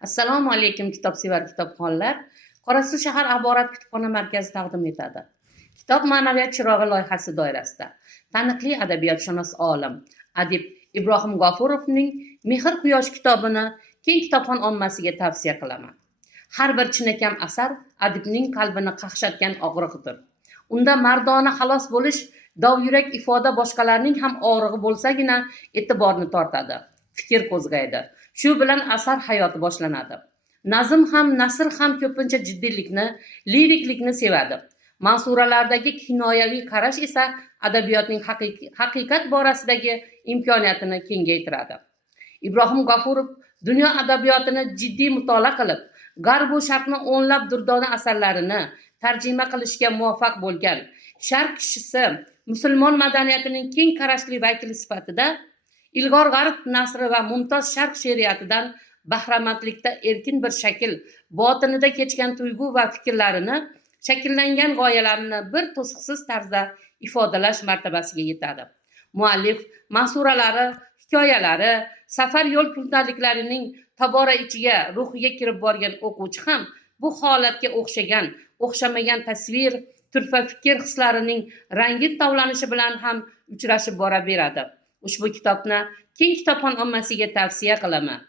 Assalomu alaykum kitobsevar kitobxonlar. Qorasuv shahar axborot kutubxona markazi taqdim etadi. Kitob ma'naviyat chirog'i loyihasi doirasida taniqli adabiyotshunos olim adib Ibrohim G'ofurovning Mehr quyosh kitobini keng kitobxon ommasiga tavsiya qilaman. Har bir chinakam asar adibning qalbini qaqshatgan og'riqdir. Unda mardona xalos bo'lish, dovyurak ifoda boshqalarning ham og'rig'i bo'lsagina e'tiborni tortadi, fikr qo'zg'aydi. Shu bilan asar hayoti boshlanadi. Nazm ham, nasr ham ko'pincha jiddiylikni, liriklikni sevadi. Mansuralardagi kinoyaviy qarash esa adabiyotning haqiqat borasidagi imkoniyatini kengaytiradi. Ibrohim G'ofurov dunyo adabiyotini jiddiy mutolaa qilib, G'arb va Sharqni o'nlab durdona asarlarini tarjima qilishga muvaffaq bo'lgan Sharq kishisi, musulmon madaniyatining keng qarashli vakili sifatida ilg'or G'arb nasri va mumtoz Sharq she'riyatidan bahramandlikda erkin bir shakl, botinida kechgan tuyg'u va fikrlarini, shakllangan g'oyalarini bir to'siqsiz tarzda ifodalash martabasiga yetadi. Muallif mansuralari, hikoyalari, safar yo'l kundaliklarining tobora ichiga, ruhiga kirib borgan o'quvchi ham bu holatga o'xshamagan tasvir, turfa fikr hislarining rangin tovlanishi bilan ham uchrashib boraveradi. Ushbu kitobni keng kitobxon ommasiga tavsiya qilaman.